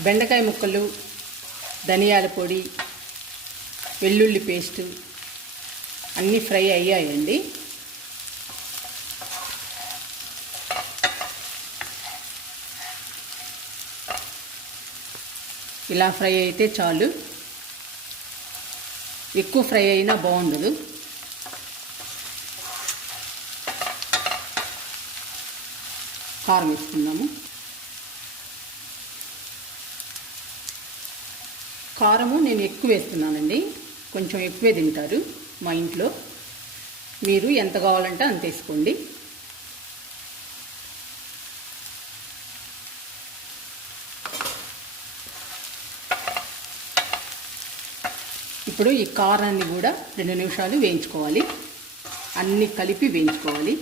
బెండకాయ ముక్కలు, ధనియాల పొడి, వెల్లుల్లి పేస్టు అన్నీ ఫ్రై అయ్యాయండి. ఇలా ఫ్రై అయితే చాలు, ఎక్కువ ఫ్రై అయినా బాగుండదు. కారం వేసుకుందాము. కారము నేను ఎక్కువ వేస్తున్నానండి, కొంచెం ఎక్కువే తింటారు మా ఇంట్లో. మీరు ఎంత కావాలంటే అంత వేసుకోండి. ఇప్పుడు ఈ కారాన్ని కూడా 2 నిమిషాలు వేయించుకోవాలి. అన్నీ కలిపి వేయించుకోవాలి.